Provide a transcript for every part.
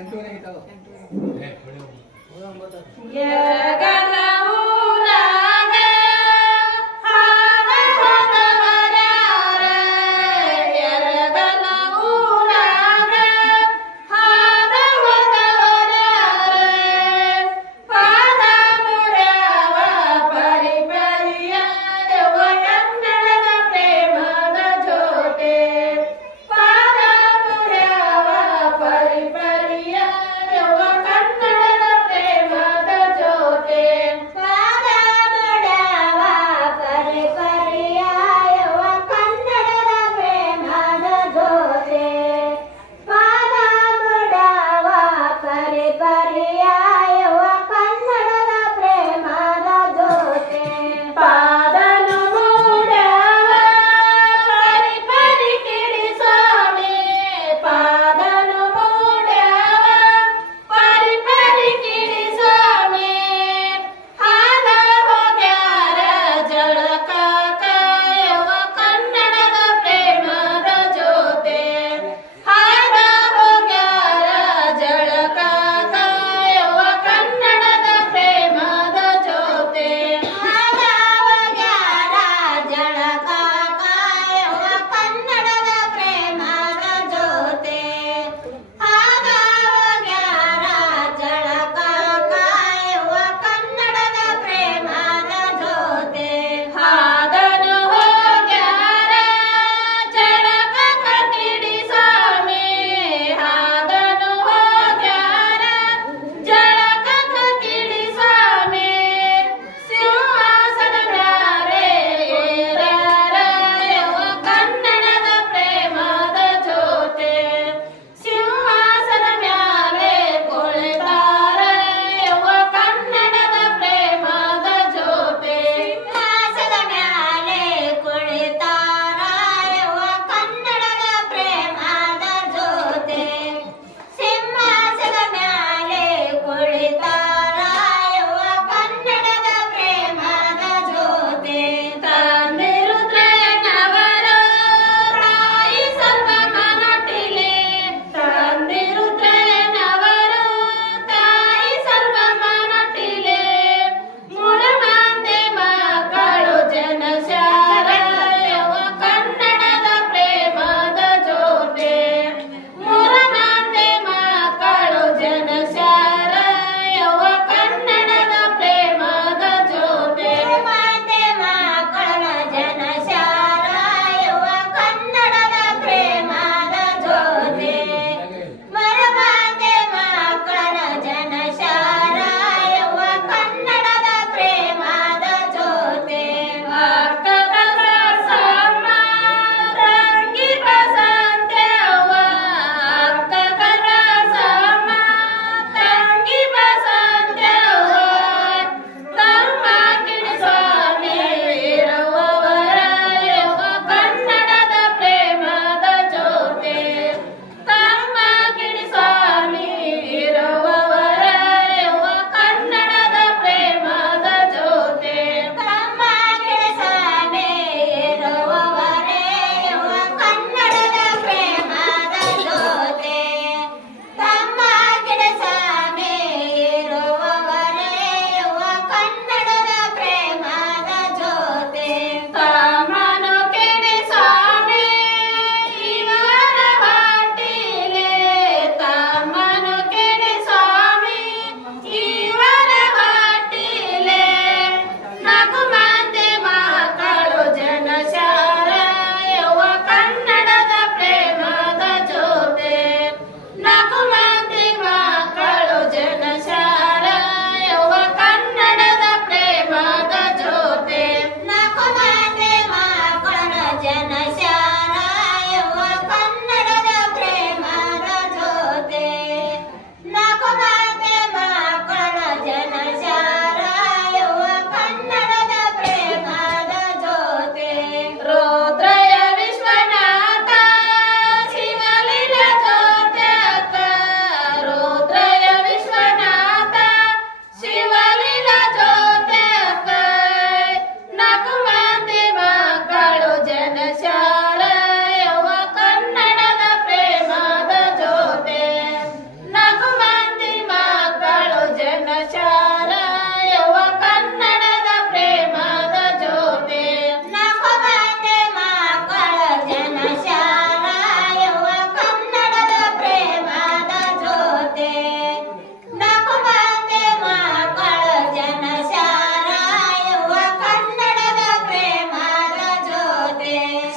ఎంతో ఎంతో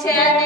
Channel.